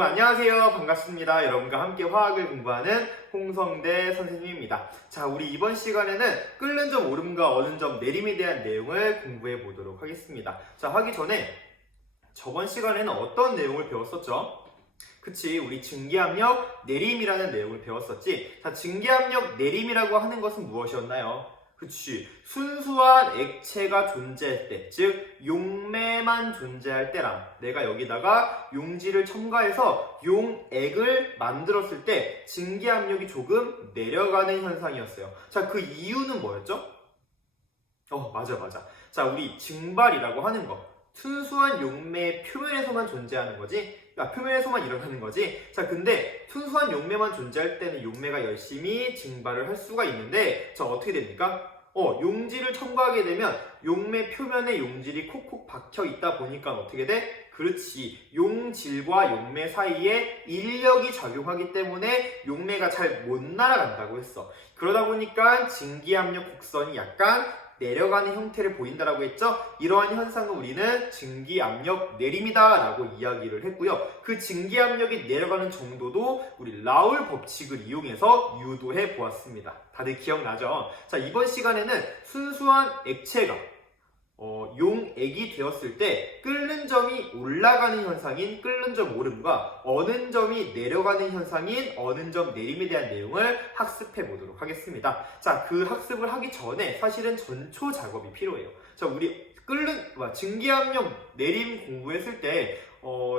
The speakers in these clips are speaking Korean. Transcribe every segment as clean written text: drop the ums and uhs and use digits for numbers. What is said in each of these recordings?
여러분 안녕하세요. 반갑습니다. 여러분과 함께 화학을 공부하는 홍성대 선생님입니다. 자, 우리 이번 시간에는 끓는 점 오름과 어는 점 내림에 대한 내용을 공부해 보도록 하겠습니다. 자, 하기 전에 저번 시간에는 어떤 내용을 배웠었죠? 그치, 우리 증기압력 내림이라는 내용을 배웠었지. 자, 증기압력 내림이라고 하는 것은 무엇이었나요? 그치, 순수한 액체가 존재할 때, 즉 용매만 존재할 때랑 내가 여기다가 용지를 첨가해서 용액을 만들었을 때 증기압력이 조금 내려가는 현상이었어요. 자, 그 이유는 뭐였죠? 맞아. 자, 우리 증발이라고 하는 거, 순수한 용매의 표면에서만 존재하는 거지. 표면에서만 일어나는 거지. 자, 근데 순수한 용매만 존재할 때는 용매가 열심히 증발을 할 수가 있는데, 자, 어떻게 됩니까? 용질을 첨가하게 되면 용매 표면에 용질이 콕콕 박혀 있다 보니까 어떻게 돼? 그렇지, 용질과 용매 사이에 인력이 작용하기 때문에 용매가 잘 못 날아간다고 했어. 그러다 보니까 증기압력 곡선이 약간 내려가는 형태를 보인다라고 했죠? 이러한 현상을 우리는 증기압력 내림이다 라고 이야기를 했고요. 그 증기압력이 내려가는 정도도 우리 라울 법칙을 이용해서 유도해 보았습니다. 다들 기억나죠? 자, 이번 시간에는 순수한 액체가 용액이 되었을 때 끓는 점이 올라가는 현상인 끓는 점 오름과 어는 점이 내려가는 현상인 어는 점 내림에 대한 내용을 학습해 보도록 하겠습니다. 자, 그 학습을 하기 전에 사실은 전초 작업이 필요해요. 자, 우리 증기압력 내림 공부했을 때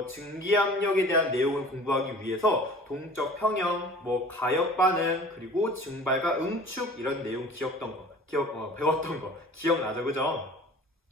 증기압력에 대한 내용을 공부하기 위해서 동적 평형, 가역 반응, 그리고 증발과 응축 이런 내용 배웠던 거 기억나죠? 그죠?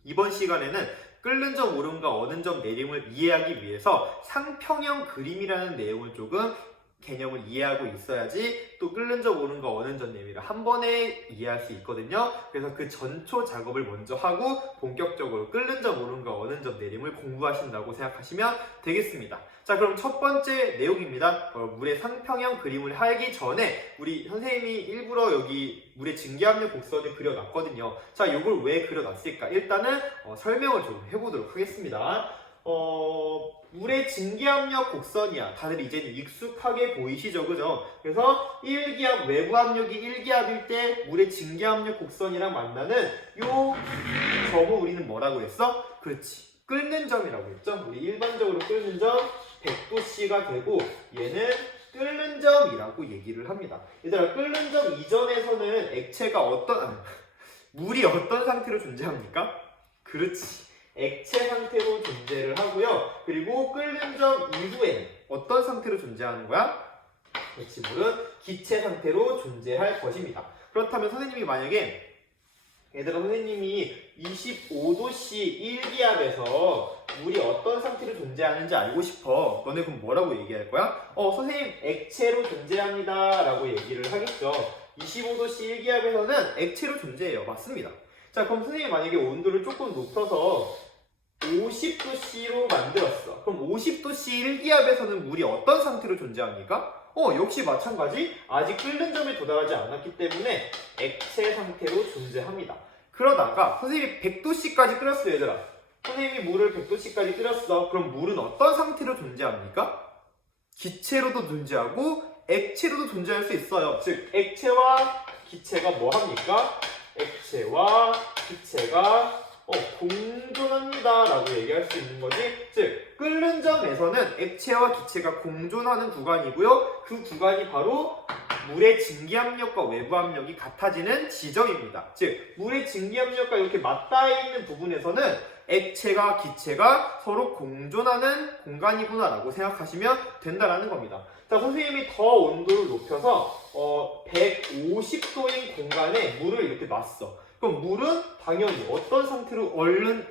이번 시간에는 끓는 점 오름과 어는 점 내림을 이해하기 위해서 상평형 그림이라는 내용을 조금 개념을 이해하고 있어야지 또 끓는 점 오름과 어는 점 내림을 한 번에 이해할 수 있거든요. 그래서 그 전초 작업을 먼저 하고 본격적으로 끓는 점 오름과 어는 점 내림을 공부하신다고 생각하시면 되겠습니다. 자, 그럼 첫 번째 내용입니다. 물의 상평형 그림을 하기 전에 우리 선생님이 일부러 여기 물의 증기압력 곡선을 그려놨거든요. 자, 이걸 왜 그려놨을까? 일단은 설명을 좀 해보도록 하겠습니다. 물의 증기압력 곡선이야. 다들 이제는 익숙하게 보이시죠? 그죠? 그래서 1기압, 외부 압력이 1기압일 때 물의 증기압력 곡선이랑 만나는 점을 우리는 뭐라고 했어? 그렇지, 끓는 점이라고 했죠? 우리 일반적으로 끓는 점 100도씨가 되고 얘는 끓는 점이라고 얘기를 합니다. 얘들아, 끓는 점 이전에서는 물이 어떤 상태로 존재합니까? 그렇지, 액체 상태로 존재를 하고요. 그리고 끓는 점 이후에는 어떤 상태로 존재하는 거야? 그렇지, 물은 기체 상태로 존재할 것입니다. 그렇다면 선생님이 만약에 선생님이 25도씨 1기압에서 물이 어떤 상태로 존재하는지 알고 싶어. 너네 그럼 뭐라고 얘기할 거야? 선생님 액체로 존재합니다 라고 얘기를 하겠죠. 25도씨 1기압에서는 액체로 존재해요. 맞습니다. 자, 그럼 선생님이 만약에 온도를 조금 높여서 50도씨로 만들었어. 그럼 50도씨 1기압에서는 물이 어떤 상태로 존재합니까? 역시 마찬가지. 아직 끓는 점에 도달하지 않았기 때문에 액체 상태로 존재합니다. 그러다가 선생님이 100도씨까지 끓였어요, 얘들아. 선생님이 물을 100도씨까지 끓였어. 그럼 물은 어떤 상태로 존재합니까? 기체로도 존재하고 액체로도 존재할 수 있어요. 즉, 액체와 기체가 뭐합니까? 액체와 기체가 공존합니다 라고 얘기할 수 있는 거지. 즉, 끓는 점에서는 액체와 기체가 공존하는 구간이고요. 그 구간이 바로 물의 증기압력과 외부 압력이 같아지는 지점입니다. 즉, 물의 증기압력과 이렇게 맞닿아 있는 부분에서는 액체가 기체가 서로 공존하는 공간이구나 라고 생각하시면 된다라는 겁니다. 자, 선생님이 더 온도를 높여서 150도인 공간에 물을 이렇게 놨어. 그럼 물은 당연히 어떤 상태로 얼른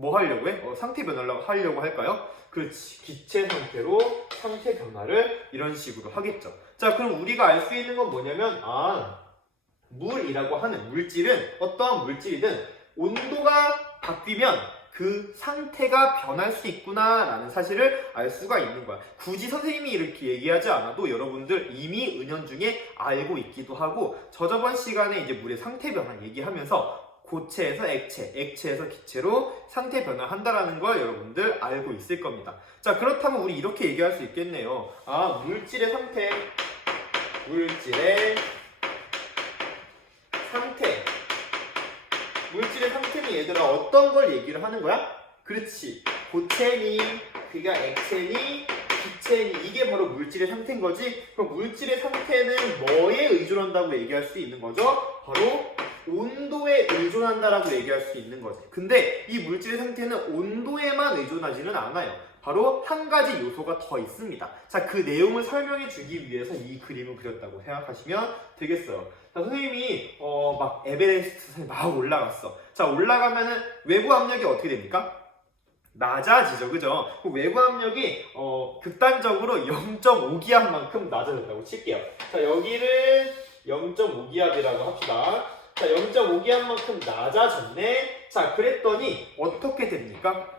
하려고 해? 상태 변화를 하려고 할까요? 그렇지, 기체 상태로 상태 변화를 이런 식으로 하겠죠. 자, 그럼 우리가 알 수 있는 건 뭐냐면 물이라고 하는 물질은 어떠한 물질이든 온도가 바뀌면 그 상태가 변할 수 있구나 라는 사실을 알 수가 있는 거야. 굳이 선생님이 이렇게 얘기하지 않아도 여러분들 이미 은연중에 알고 있기도 하고, 저번 시간에 이제 물의 상태 변화 얘기하면서 고체에서 액체, 액체에서 기체로 상태 변화한다라는 걸 여러분들 알고 있을 겁니다. 자, 그렇다면 우리 이렇게 얘기할 수 있겠네요. 아, 물질의 상태, 물질의 상태는 얘들아 어떤 걸 얘기를 하는 거야? 그렇지. 고체니, 그가 액체니, 기체니, 이게 바로 물질의 상태인 거지. 그럼 물질의 상태는 뭐에 의존한다고 얘기할 수 있는 거죠? 바로 온도에 의존한다라고 얘기할 수 있는 거지. 근데 이 물질의 상태는 온도에만 의존하지는 않아요. 바로 한 가지 요소가 더 있습니다. 자, 그 내용을 설명해 주기 위해서 이 그림을 그렸다고 생각하시면 되겠어요. 자, 선생님이 막 에베레스트에 막 올라갔어. 자, 올라가면은 외부 압력이 어떻게 됩니까? 낮아지죠, 그죠? 그 외부 압력이 극단적으로 0.5기압만큼 낮아졌다고 칠게요. 자, 여기를 0.5기압이라고 합시다. 자, 0.5기압만큼 낮아졌네. 자, 그랬더니 어떻게 됩니까?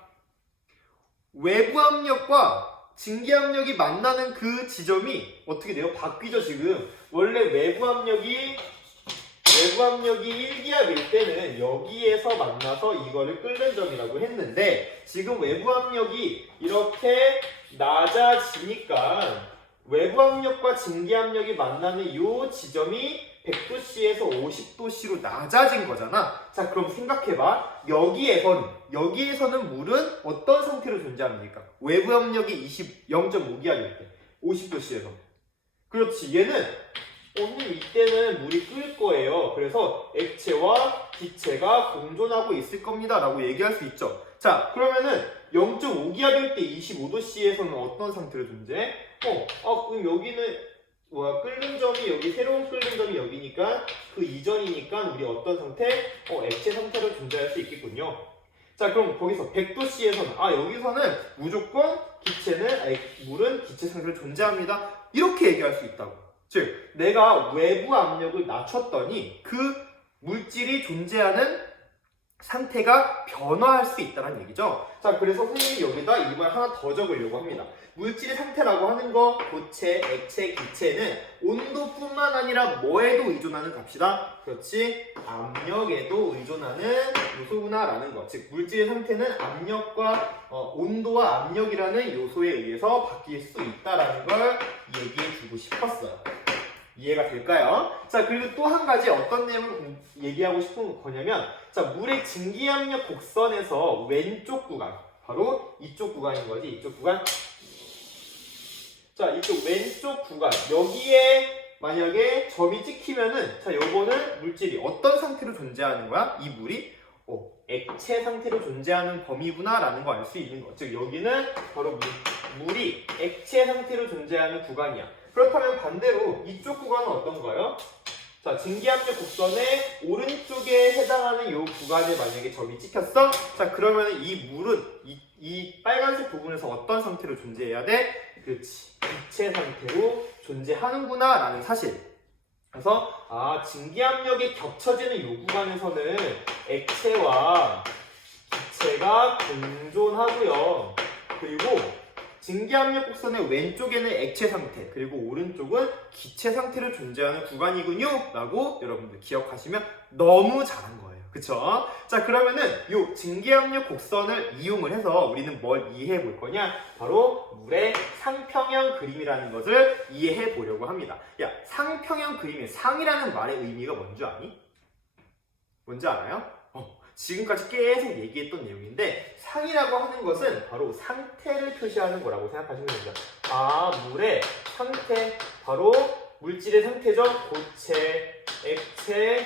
외부 압력과 증기 압력이 만나는 그 지점이 어떻게 돼요? 바뀌죠, 지금. 원래 외부 압력이 1기압일 때는 여기에서 만나서 이거를 끓는 점이라고 했는데, 지금 외부 압력이 이렇게 낮아지니까 외부 압력과 증기 압력이 만나는 이 지점이 100도씨에서 50도씨로 낮아진 거잖아. 자, 그럼 생각해봐. 여기에서는 물은 어떤 상태로 존재합니까? 외부 압력이 0.5기압일 때 50도씨에서. 그렇지. 얘는 오늘 이때는 물이 끓을 거예요. 그래서 액체와 기체가 공존하고 있을 겁니다 라고 얘기할 수 있죠. 자, 그러면은 0.5기압일 때 25도씨에서는 어떤 상태로 존재해? 그럼 여기는 끓는 점이 여기, 새로운 끓는 점이 여기니까 그 이전이니까 우리 어떤 상태? 액체 상태로 존재할 수 있겠군요. 자, 그럼 거기서 100도씨에서는 여기서는 무조건 물은 기체 상태로 존재합니다. 이렇게 얘기할 수 있다고. 즉, 내가 외부 압력을 낮췄더니 그 물질이 존재하는 상태가 변화할 수 있다는 얘기죠. 자, 그래서 선생님이 여기다 이걸 하나 더 적으려고 합니다. 물질의 상태라고 하는 거, 고체, 액체, 기체는 온도뿐만 아니라 뭐에도 의존하는 값이다. 그렇지? 압력에도 의존하는 요소구나라는 거. 즉, 물질의 상태는 압력과 온도와 압력이라는 요소에 의해서 바뀔 수 있다라는 걸 얘기해 주고 싶었어요. 이해가 될까요? 자, 그리고 또 한 가지 어떤 내용을 얘기하고 싶은 거냐면, 자, 물의 증기압력 곡선에서 왼쪽 구간, 바로 이쪽 구간인 거지. 이쪽 구간. 자, 이쪽 왼쪽 구간, 여기에 만약에 점이 찍히면은, 자, 요거는 물질이 어떤 상태로 존재하는 거야? 이 물이 액체 상태로 존재하는 범위구나 라는 거 알 수 있는 거. 즉, 여기는 바로 물이 액체 상태로 존재하는 구간이야. 그렇다면 반대로 이쪽 구간은 어떤가요? 자, 증기압력 곡선의 오른쪽에 해당하는 이 구간에 만약에 점이 찍혔어? 자, 그러면 이 물은 이 빨간색 부분에서 어떤 상태로 존재해야 돼? 그렇지. 기체 상태로 존재하는구나 라는 사실. 그래서 증기압력이 겹쳐지는 이 구간에서는 액체와 기체가 공존하고요. 그리고 증기압력 곡선의 왼쪽에는 액체 상태, 그리고 오른쪽은 기체 상태로 존재하는 구간이군요 라고 여러분들 기억하시면 너무 잘한 거예요. 그쵸? 자, 그러면은 이 증기압력 곡선을 이용을 해서 우리는 뭘 이해해 볼 거냐? 바로 물의 상평형 그림이라는 것을 이해해 보려고 합니다. 야, 상평형 그림의 상이라는 말의 의미가 뭔지 아니? 뭔지 알아요? 지금까지 계속 얘기했던 내용인데, 상이라고 하는 것은 바로 상태를 표시하는 거라고 생각하시면 됩니다. 물의 상태, 바로 물질의 상태죠. 고체, 액체,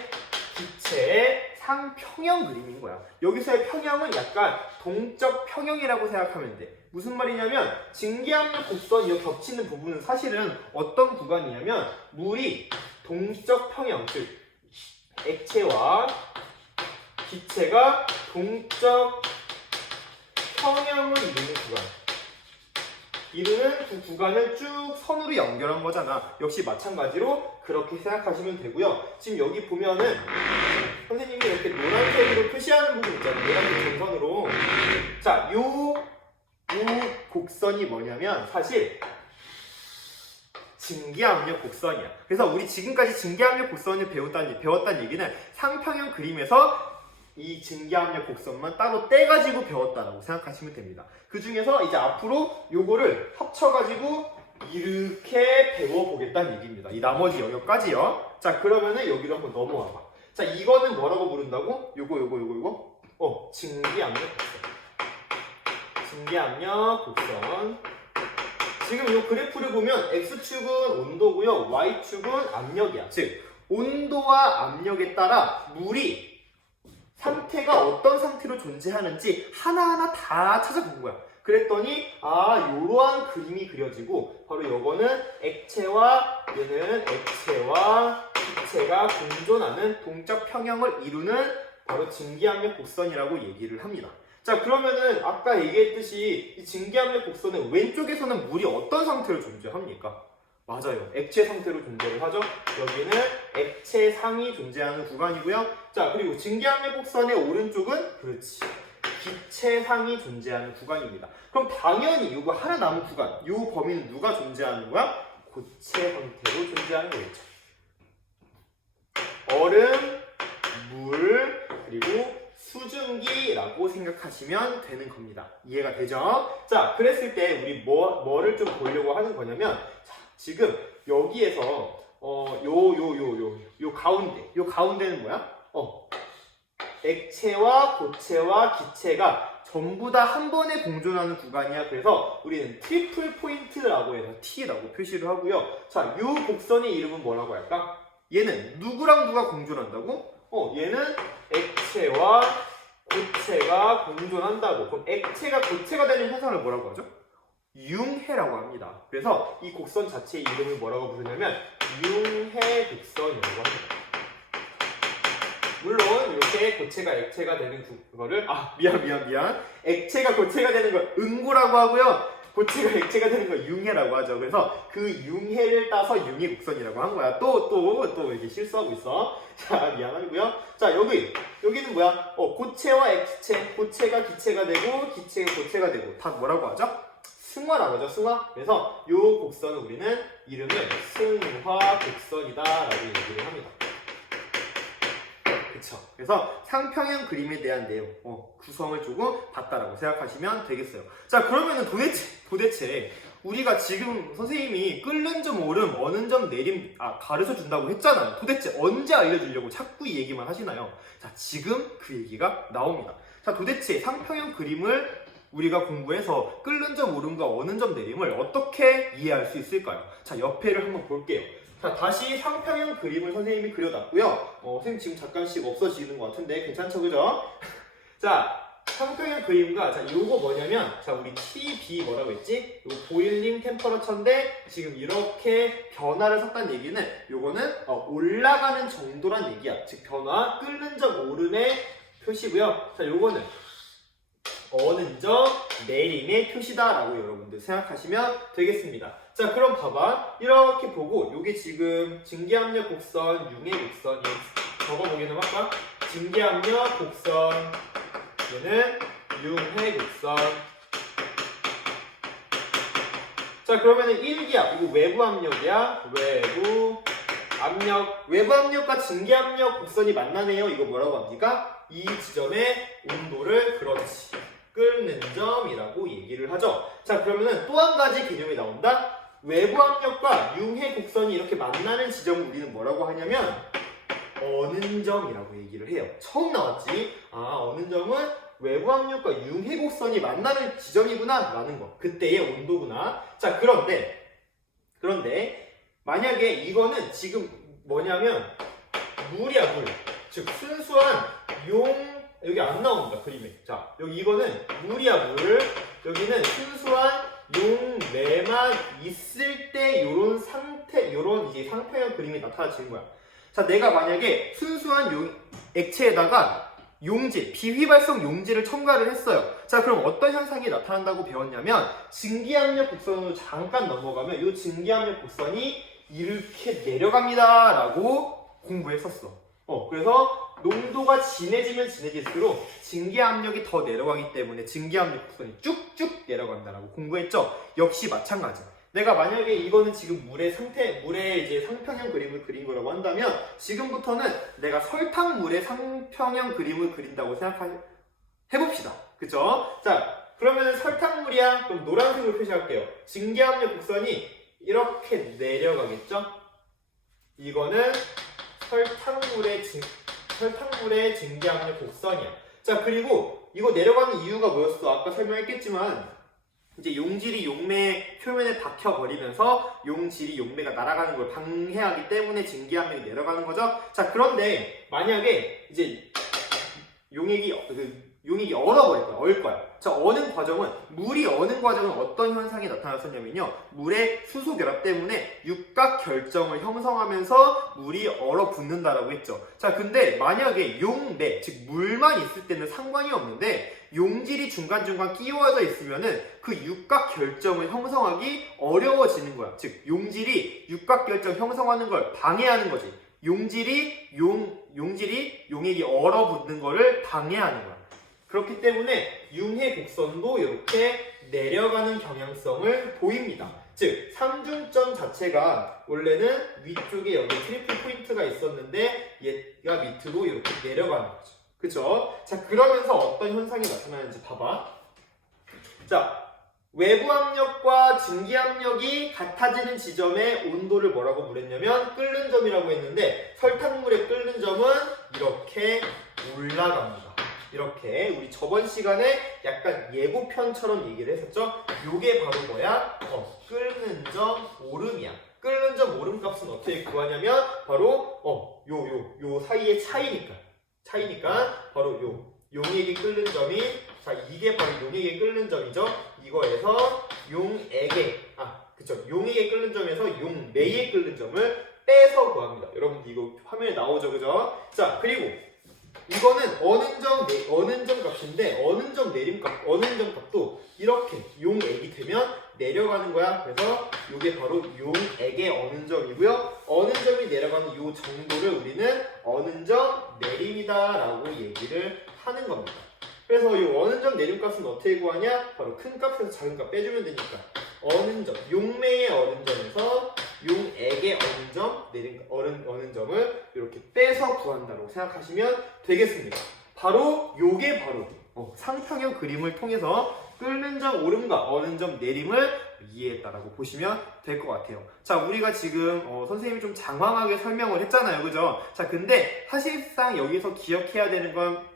기체의 상평형 그림인 거야. 여기서의 평형은 약간 동적 평형이라고 생각하면 돼. 무슨 말이냐면, 증기압력 곡선이 겹치는 부분은 사실은 어떤 구간이냐면, 물이 동적 평형, 즉 액체와 기체가 동적 평형을 이루는 그 구간을 쭉 선으로 연결한 거잖아. 역시 마찬가지로 그렇게 생각하시면 되고요. 지금 여기 보면은 선생님이 이렇게 노란색으로 표시하는 부분 있잖아요. 노란색 점선으로. 자, 요 곡선이 뭐냐면 사실 증기압력 곡선이야. 그래서 우리 지금까지 증기압력 곡선을 배웠다는 얘기는 상평형 그림에서 이 증기압력 곡선만 따로 떼가지고 배웠다라고 생각하시면 됩니다. 그 중에서 이제 앞으로 요거를 합쳐가지고 이렇게 배워보겠다는 얘기입니다. 이 나머지 영역까지요. 자, 그러면은 여기로 한번 넘어와봐. 자, 이거는 뭐라고 부른다고? 요거. 증기압력 곡선. 증기압력 곡선. 지금 이 그래프를 보면 X축은 온도고요. Y축은 압력이야. 즉, 온도와 압력에 따라 물이 상태가 어떤 상태로 존재하는지 하나하나 다 찾아본 거야. 그랬더니 요러한 그림이 그려지고 바로 요거는 액체와 얘는 액체와 기체가 공존하는 동적 평형을 이루는 바로 증기압력 곡선이라고 얘기를 합니다. 자, 그러면은 아까 얘기했듯이 이 증기압력 곡선의 왼쪽에서는 물이 어떤 상태로 존재합니까? 맞아요. 액체 상태로 존재를 하죠. 여기는 액체 상이 존재하는 구간이고요. 자, 그리고 증기압력 곡선의 오른쪽은 그렇지. 기체 상이 존재하는 구간입니다. 그럼 당연히 이거 하나 남은 구간, 이 범위는 누가 존재하는 거야? 고체 상태로 존재하는 거겠죠. 얼음, 물, 그리고 수증기라고 생각하시면 되는 겁니다. 이해가 되죠? 자, 그랬을 때 우리 뭐를 좀 보려고 하는 거냐면, 자, 지금 여기에서 요 가운데는 뭐야? 액체와 고체와 기체가 전부 다 한 번에 공존하는 구간이야. 그래서 우리는 트리플 포인트라고 해서 T라고 표시를 하고요. 자, 요 곡선의 이름은 뭐라고 할까? 얘는 누구랑 누가 공존한다고? 얘는 액체와 고체가 공존한다고. 그럼 액체가 고체가 되는 현상을 뭐라고 하죠? 융해라고 합니다. 그래서 이 곡선 자체의 이름을 뭐라고 부르냐면 융해 곡선이라고 합니다. 물론 이렇게 고체가 액체가 되는 그거를 미안. 액체가 고체가 되는 걸 응고라고 하고요. 고체가 액체가 되는 걸 융해라고 하죠. 그래서 그 융해를 따서 융해 곡선이라고 한 거야. 또 이렇게 실수하고 있어. 자, 미안하고요. 자, 여기는 뭐야? 고체와 액체, 고체가 기체가 되고 기체가 고체가 되고 다 뭐라고 하죠? 승화라고 하죠. 승화. 그래서 이 곡선은 우리는 이름을 승화 곡선이다라고 얘기를 합니다. 그쵸. 그래서 상평형 그림에 대한 내용, 구성을 조금 봤다라고 생각하시면 되겠어요. 자, 그러면은 도대체 우리가 지금 선생님이 끓는 점 오름, 어는 점 내림 가르쳐 준다고 했잖아요. 도대체 언제 알려주려고 자꾸 이 얘기만 하시나요? 자, 지금 그 얘기가 나옵니다. 자, 도대체 상평형 그림을 우리가 공부해서 끓는 점 오름과 어는 점 내림을 어떻게 이해할 수 있을까요? 자, 옆에를 한번 볼게요. 자, 다시 상평형 그림을 선생님이 그려놨고요. 선생님 지금 잠깐씩 없어지는 것 같은데 괜찮죠, 그죠? 자, 상평형 그림과 자, 요거 뭐냐면 자, 우리 TB 뭐라고 했지? 요거 보일링 템퍼러처인데 지금 이렇게 변화를 섰다는 얘기는 요거는 올라가는 정도란 얘기야. 즉 변화, 끓는 점 오름의 표시고요. 자, 요거는 어는 점 내림의 표시다라고 여러분들 생각하시면 되겠습니다. 자, 그럼 봐봐. 이렇게 보고 요게 지금 증기압력 곡선, 융해 곡선 적어보기는 할까? 증기압력 곡선, 얘는 융해 곡선. 자, 그러면은 1기압, 이거 외부 압력이야. 외부 압력과 증기압력 곡선이 만나네요. 이거 뭐라고 합니까? 이 지점의 온도를 그렇지. 끓는 점이라고 얘기를 하죠. 자, 그러면은 또 한 가지 개념이 나온다. 외부 압력과 융해 곡선이 이렇게 만나는 지점을 우리는 뭐라고 하냐면 어는 점이라고 얘기를 해요. 처음 나왔지? 어는 점은 외부 압력과 융해 곡선이 만나는 지점이구나 라는 거. 그때의 온도구나. 자, 그런데 만약에 이거는 지금 뭐냐면 물이야, 물. 즉 순수한 여기 안 나온다, 그림에. 자, 이거는 물이야, 물. 여기는 순수한 용매만 있을 때 요런 상태, 요런 이제 상태형 그림이 나타나지는 거야. 자, 내가 만약에 순수한 액체에다가 용질, 비휘발성 용질을 첨가를 했어요. 자, 그럼 어떤 현상이 나타난다고 배웠냐면 증기압력 곡선으로 잠깐 넘어가면 이 증기압력 곡선이 이렇게 내려갑니다 라고 공부했었어. 그래서 농도가 진해지면 진해질수록 증기압력이 더 내려가기 때문에 증기압력 곡선이 쭉쭉 내려간다라고 공부했죠. 역시 마찬가지. 내가 만약에 이거는 지금 물의 이제 상평형 그림을 그린 거라고 한다면 지금부터는 내가 설탕물의 상평형 그림을 그린다고 해봅시다. 그쵸? 자, 그러면 설탕물이야. 그럼 노란색으로 표시할게요. 증기압력 곡선이 이렇게 내려가겠죠? 이거는 설탕물의 증기압력 곡선이야. 자, 그리고 이거 내려가는 이유가 뭐였어? 아까 설명했겠지만 이제 용질이 용매 표면에 박혀버리면서 용질이 용매가 날아가는 걸 방해하기 때문에 증기압력이 내려가는 거죠. 자, 그런데 만약에 이제 용액이 얼어버릴 거야. 얼 거야. 자, 물이 어는 과정은 어떤 현상이 나타났었냐면요. 물의 수소 결합 때문에 육각 결정을 형성하면서 물이 얼어붙는다라고 했죠. 자, 근데 만약에 용매, 즉 물만 있을 때는 상관이 없는데 용질이 중간중간 끼워져 있으면은 그 육각 결정을 형성하기 어려워지는 거야. 즉, 용질이 육각 결정 형성하는 걸 방해하는 거지. 용질이 용액이 얼어붙는 거를 방해하는 거야. 그렇기 때문에 융해 곡선도 이렇게 내려가는 경향성을 보입니다. 즉, 상중점 자체가 원래는 위쪽에 여기 트리플 포인트가 있었는데 얘가 밑으로 이렇게 내려가는 거죠. 그쵸? 자, 그러면서 어떤 현상이 나타나는지 봐봐. 자, 외부 압력과 증기 압력이 같아지는 지점의 온도를 뭐라고 부르냐면 끓는 점이라고 했는데 설탕물의 끓는 점은 이렇게 올라갑니다. 이렇게 우리 저번 시간에 약간 예고편처럼 얘기를 했었죠? 요게 바로 뭐야? 끓는 점 오름이야. 끓는 점 오름 값은 어떻게 구하냐면 바로 요 사이의 차이니까 바로 용액이 끓는 점이, 자, 이게 바로 용액이 끓는 점이죠. 이거에서 용액의 끓는 점에서 용매의 끓는 점을 빼서 구합니다. 여러분들 이거 화면에 나오죠, 그죠? 자, 그리고 이거는 어는 점 값인데 어는 점 값도 이렇게 용액이 되면 내려가는 거야. 그래서 이게 바로 용액의 어는 점이고요. 어는 점이 내려가는 이 정도를 우리는 어는 점 내림이다라고 얘기를 하는 겁니다. 그래서 이 어는 점 내림 값은 어떻게 구하냐? 바로 큰 값에서 작은 값 빼주면 되니까 어는 점, 용매의 어는 점에서 용액의 어는 점, 어는 점을 이렇게 빼서 구한다고 생각하시면 되겠습니다. 요게 바로 상평형 그림을 통해서 끓는 점 오름과 어는 점 내림을 이해했다라고 보시면 될 것 같아요. 자, 우리가 지금 선생님이 좀 장황하게 설명을 했잖아요, 그죠? 자, 근데 사실상 여기서 기억해야 되는 건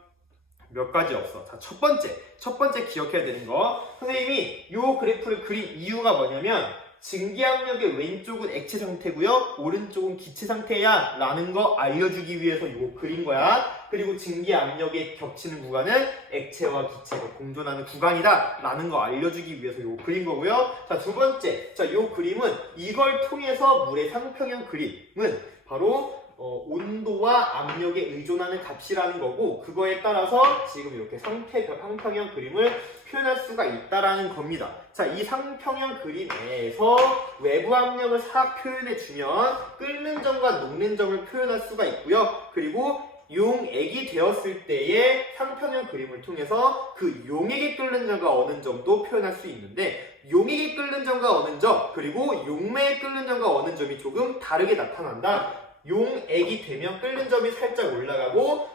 몇 가지 없어. 자, 첫 번째 기억해야 되는 거. 선생님이 이 그래프를 그린 이유가 뭐냐면 증기압력의 왼쪽은 액체 상태고요, 오른쪽은 기체 상태야 라는 거 알려주기 위해서 이거 그린 거야. 그리고 증기압력에 겹치는 구간은 액체와 기체가 공존하는 구간이다 라는 거 알려주기 위해서 이거 그린 거고요. 자, 두 번째, 자, 이 그림은 이걸 통해서 물의 상평형 그림은 바로 온도와 압력에 의존하는 값이라는 거고, 그거에 따라서 지금 이렇게 상평형 그림을 표현할 수가 있다라는 겁니다. 자, 이 상평형 그림에서 외부 압력을 싹 표현해주면 끓는 점과 녹는 점을 표현할 수가 있고요. 그리고 용액이 되었을 때의 상평형 그림을 통해서 그 용액이 끓는 점과 어는 점도 표현할 수 있는데, 용액이 끓는 점과 어는 점, 그리고 용매의 끓는 점과 어는 점이 조금 다르게 나타난다. 용액이 되면 끓는 점이 살짝 올라가고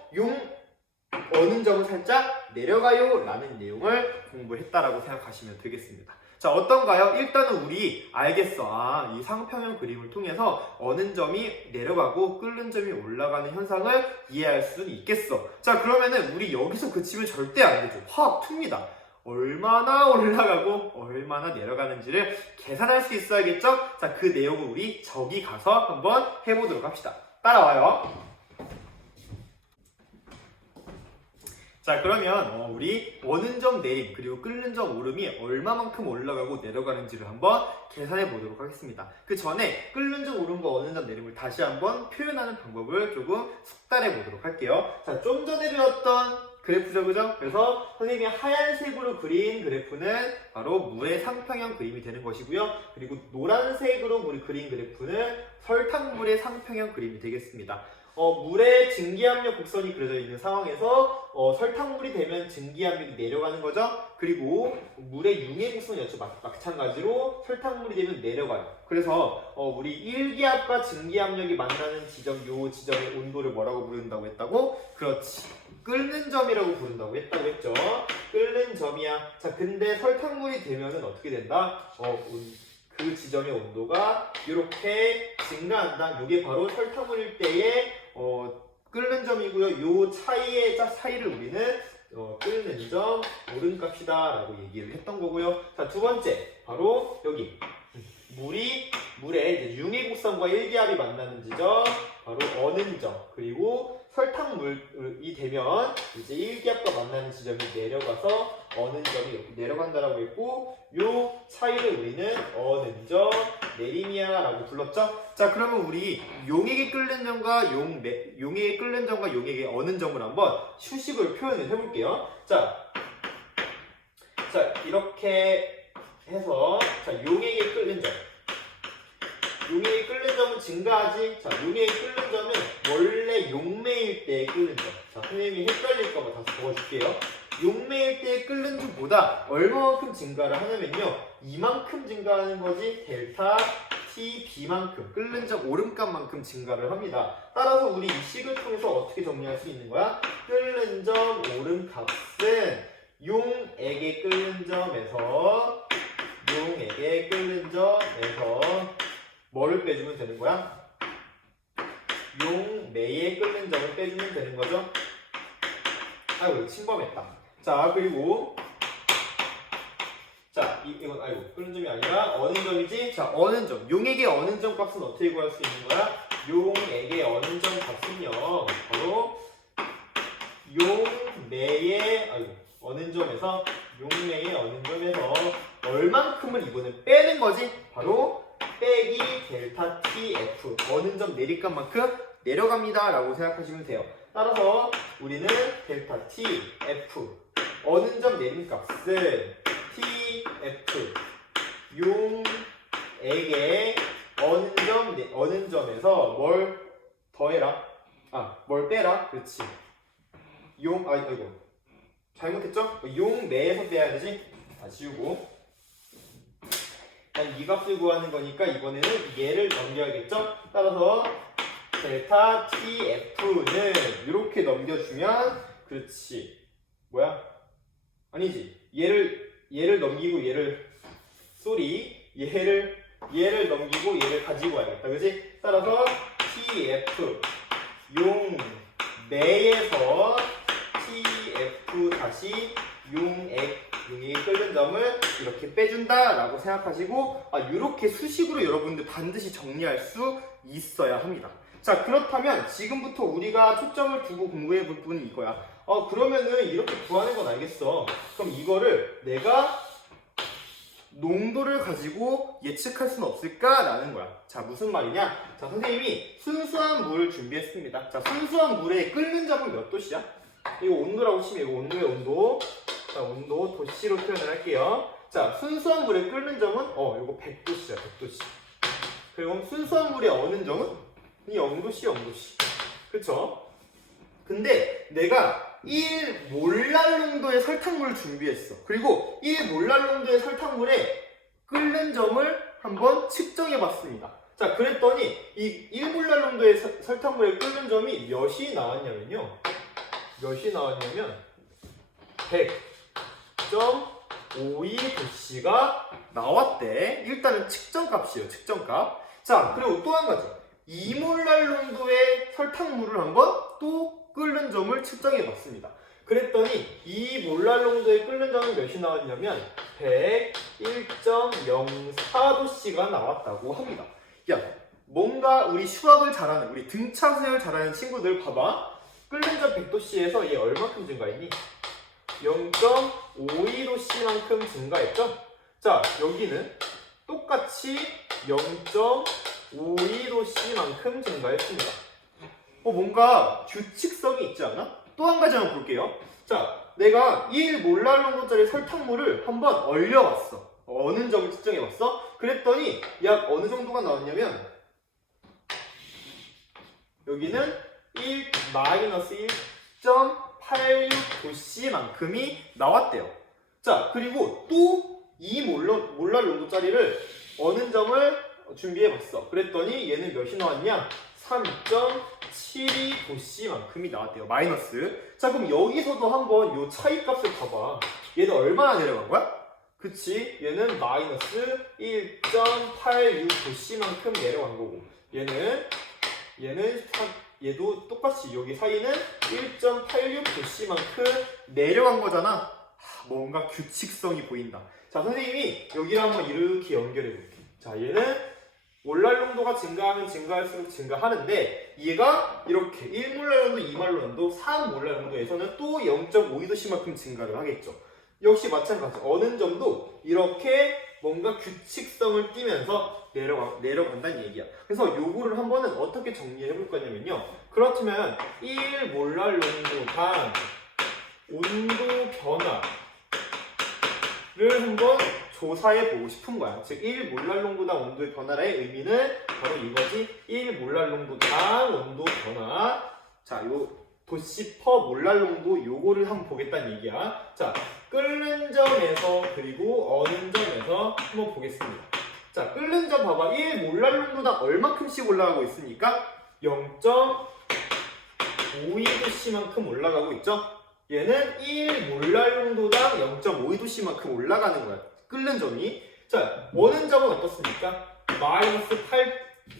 어는 점은 살짝 내려가요 라는 내용을 공부했다라고 생각하시면 되겠습니다. 자, 어떤가요? 일단은 우리 알겠어. 이 상평형 그림을 통해서 어는 점이 내려가고 끓는 점이 올라가는 현상을 이해할 수는 있겠어. 자, 그러면은 우리 여기서 그치면 절대 안 되죠. 화학 2입니다. 얼마나 올라가고 얼마나 내려가는지를 계산할 수 있어야겠죠? 자, 그 내용을 우리 저기 가서 한번 해보도록 합시다. 따라와요. 자, 그러면 우리 어는 점 내림 그리고 끓는 점 오름이 얼마만큼 올라가고 내려가는지를 한번 계산해 보도록 하겠습니다. 그 전에 끓는 점 오름과 어는 점 내림을 다시 한번 표현하는 방법을 조금 숙달해 보도록 할게요. 자, 좀 전에 배웠던 그래프죠, 그죠? 그래서 선생님이 하얀색으로 그린 그래프는 바로 물의 상평형 그림이 되는 것이고요. 그리고 노란색으로 그린 그래프는 설탕물의 상평형 그림이 되겠습니다. 물에 증기압력 곡선이 그려져 있는 상황에서 설탕물이 되면 증기압력이 내려가는 거죠. 그리고 물의 융해 곡선 역시 마찬가지로 설탕물이 되면 내려가요. 그래서 우리 일기압과 증기압력이 만나는 지점, 요 지점의 온도를 뭐라고 부른다고 했다고? 그렇지. 끓는 점이라고 부른다고 했죠. 끓는 점이야. 자, 근데 설탕물이 되면은 어떻게 된다? 그 지점의 온도가 이렇게 증가한다. 이게 바로 설탕물일 때의 끓는 점이고요. 요 차이를 우리는 끓는 점 오름값이다 라고 얘기를 했던 거고요. 자, 두 번째 바로 여기 물에 이제 융해곡선과 일기압이 만나는 지점 바로 어는 점, 그리고 설탕물이 되면 이제 일기압과 만나는 지점이 내려가서 어는 점이 이렇게 내려간다라고 했고, 요 차이를 우리는 어는 점, 내림이야라고 불렀죠. 자, 그러면 우리 용액이 끓는 점과 용액이 끓는 점과 용액이 어는 점을 한번 수식으로 표현을 해볼게요. 자, 이렇게 해서 용액이 끓는 점. 용액이 끓는 점은 증가하지. 자, 용액이 끓는 점은 원래 용매일 때 끓는 점. 자, 선생님이 헷갈릴까봐 다시 적어줄게요. 용매일 때 끓는 점보다 얼마만큼 증가를 하냐면요, 이만큼 증가하는 거지. 델타 T B만큼 끓는 점 오름값만큼 증가를 합니다. 따라서 우리 이 식을 통해서 어떻게 정리할 수 있는 거야? 끓는 점 오름값은 용액의 끓는 점에서 뭐를 빼주면 되는 거야? 용매의 끓는 점을 빼주면 되는 거죠? 아이고, 침범했다. 자, 그리고 이건 끓는 점이 아니라 어는 점이지? 자, 어는 점. 용액의 어는 점 값은 어떻게 구할 수 있는 거야? 용액의 어는 점 값은요, 바로 용매의 어는 점에서 얼만큼을 이번에 빼는 거지? 바로 빼기 델타 TF, 어는 점 내리값만큼 내려갑니다 라고 생각하시면 돼요. 따라서 우리는 델타 TF, 어는 점 내림값은 TF, 용액의 어는 점에서 뭘 더해라? 뭘 빼라? 그렇지. 잘못했죠? 용매에서 빼야 되지? 지우고. 이 값을 구하는 거니까 이번에는 얘를 넘겨야겠죠? 따라서 델타 TF는 이렇게 넘겨주면, 그렇지. 뭐야? 아니지. 얘를 넘기고 얘를 넘기고 얘를 가지고 와야겠다. 그치? 따라서 TF 용매에서 TF 다시 용액이 끓는 점을 이렇게 빼준다 라고 생각하시고, 이렇게 수식으로 여러분들 반드시 정리할 수 있어야 합니다. 자, 그렇다면 지금부터 우리가 초점을 두고 공부해 볼 부분이 이거야. 그러면은 이렇게 구하는 건 알겠어. 그럼 이거를 내가 농도를 가지고 예측할 수는 없을까? 라는 거야. 자, 무슨 말이냐? 자, 선생님이 순수한 물을 준비했습니다. 자, 순수한 물의 끓는 점은 몇 도씨야? 이거 온도라고 치면 이거 온도의 온도. 자, 온도 도씨로 표현을 할게요. 자, 순수한 물의 끓는 점은 이거 100도씨야, 100도씨. 그리고 순수한 물의 어는 점은 이 0도씨, 0도씨. 그쵸? 근데 내가 1몰랄 농도의 설탕물을 준비했어. 그리고 1몰랄 농도의 설탕물의 끓는 점을 한번 측정해 봤습니다. 자, 그랬더니 이 1몰랄 농도의 설탕물의 끓는 점이 몇이 나왔냐면 100.52도씨가 나왔대. 일단은 측정값이에요, 측정값. 자, 그리고 또 한 가지. 2몰랄 농도의 설탕물을 한번 또 끓는 점을 측정해 봤습니다. 그랬더니 2몰랄 농도의 끓는 점은 몇이 나왔냐면 101.04도씨가 나왔다고 합니다. 야, 뭔가 우리 수학을 잘하는, 우리 등차 수학을 잘하는 친구들 봐봐. 끓는 점 100도씨에서 얘 얼마큼 증가했니? 0.52도씨만큼 증가했죠? 자, 여기는 똑같이 0.52도씨만큼 증가했습니다. 뭔가 규칙성이 있지 않아? 또 한 가지 한번 볼게요. 자, 내가 1몰랄 농도짜리 설탕물을 한번 얼려봤어. 어느 점을 측정해봤어? 그랬더니 약 어느 정도가 나왔냐면 여기는 마이너스 1.86도씨만큼이 나왔대요. 자, 그리고 또 이 몰랄 농도짜리를 어는 점을 준비해봤어. 그랬더니 얘는 몇이 나왔냐? 3.72도씨만큼이 나왔대요. 마이너스. 자, 그럼 여기서도 한번 요 차이 값을 봐봐. 얘는 얼마나 내려간 거야? 그치? 얘는 마이너스 1.86도씨만큼 내려간 거고, 얘도 똑같이 여기 사이는 1.86도씨만큼 내려간 거잖아. 뭔가 규칙성이 보인다. 자, 선생님이 여기를 한번 이렇게 연결해 볼게. 자, 얘는 몰랄 농도가 증가하면 증가할수록 증가하는데, 얘가 이렇게 1몰랄 농도, 2몰랄 농도, 3몰랄 농도에서는 또 0.52도씨만큼 증가를 하겠죠. 역시 마찬가지. 어는 점도 이렇게 뭔가 규칙성을 띠면서 내려간다는 얘기야. 그래서 요거를 한 번은 어떻게 정리해 볼 거냐면요. 그렇다면 1몰랄 농도당 온도 변화를 한번 조사해 보고 싶은 거야. 즉 1몰랄 농도당 온도의 변화의 의미는 바로 이거지. 1몰랄 농도당 온도 변화. 자, 요 도씨 퍼 몰랄 농도 요거를 한번 보겠다는 얘기야. 자, 끓는 점에서 그리고 어는 점에서 한번 보겠습니다. 자, 끓는 점 봐봐. 1몰랄 농도당 얼마큼씩 올라가고 있으니까 0.52도씨만큼 올라가고 있죠. 얘는 1몰랄 농도당 0.52도씨만큼 올라가는 거야. 끓는 점이. 자, 어는 점은 어떻습니까? 마이너스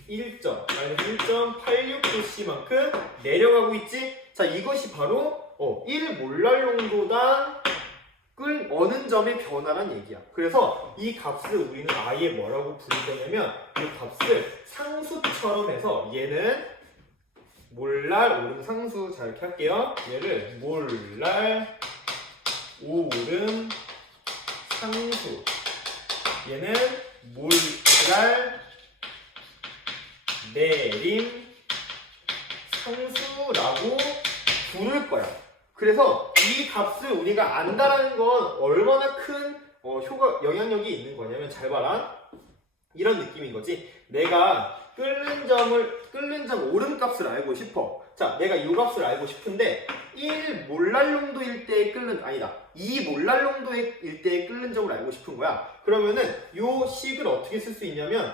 1.86도씨만큼 내려가고 있지? 자, 이것이 바로 1몰랄 농도당 어는 점의 변화란 얘기야. 그래서 이 값을 우리는 아예 뭐라고 부를 거냐면, 이 값을 상수처럼 해서 얘는 몰랄 오름 상수. 자, 이렇게 할게요. 얘를 몰랄 오름 상수, 얘는 몰랄 내림 상수라고 부를 거야. 그래서 이 값을 우리가 안다라는 건 얼마나 큰 영향력이 있는 거냐면, 잘 봐라. 이런 느낌인 거지. 내가 끓는 점 오름값을 알고 싶어. 자, 내가 이 값을 알고 싶은데 1몰랄 농도일 때의 아니다. 2몰랄 농도일 때의 끓는 점을 알고 싶은 거야. 그러면은 요 식을 어떻게 쓸 수 있냐면,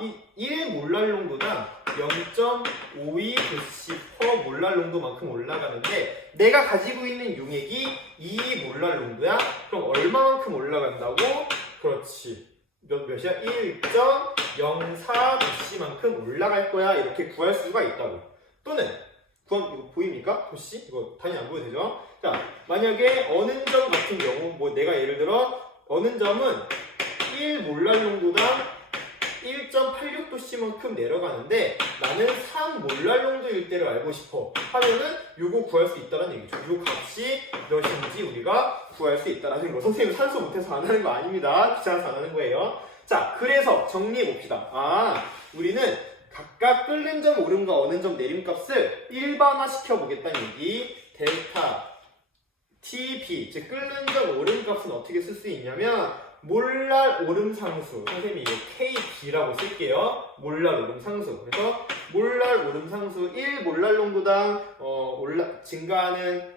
이 1몰랄 농도당 0.52도씨 퍼 몰랄 농도만큼 올라가는데, 내가 가지고 있는 용액이 2몰랄 농도야. 그럼 얼마만큼 올라간다고? 그렇지. 몇이야? 1.04도씨만큼 올라갈 거야. 이렇게 구할 수가 있다고. 또는 이거 보입니까? 도씨? 이거 당연히 안 보여도 되죠? 자, 만약에 어는 점 같은 경우, 내가 예를 들어 어는 점은 1몰랄 농도당 1.86도씨만큼 내려가는데 나는 3몰랄 농도일 때를 알고 싶어 하면은 요거 구할 수 있다는 얘기죠. 요 값이 몇인지 우리가 구할 수 있다는 거. 선생님 산수 못해서 안 하는 거 아닙니다. 귀찮아서 안 하는 거예요. 자, 그래서 정리해 봅시다. 우리는 각각 끓는 점 오름과 어는 점 내림 값을 일반화 시켜 보겠다는 얘기. 델타 TB, 즉 끓는 점 오름 값은 어떻게 쓸 수 있냐면, 몰랄 오름 상수. 선생님이 이거 KB라고 쓸게요. 몰랄 오름 상수. 그래서 몰랄 오름 상수 1몰랄 농도당 증가하는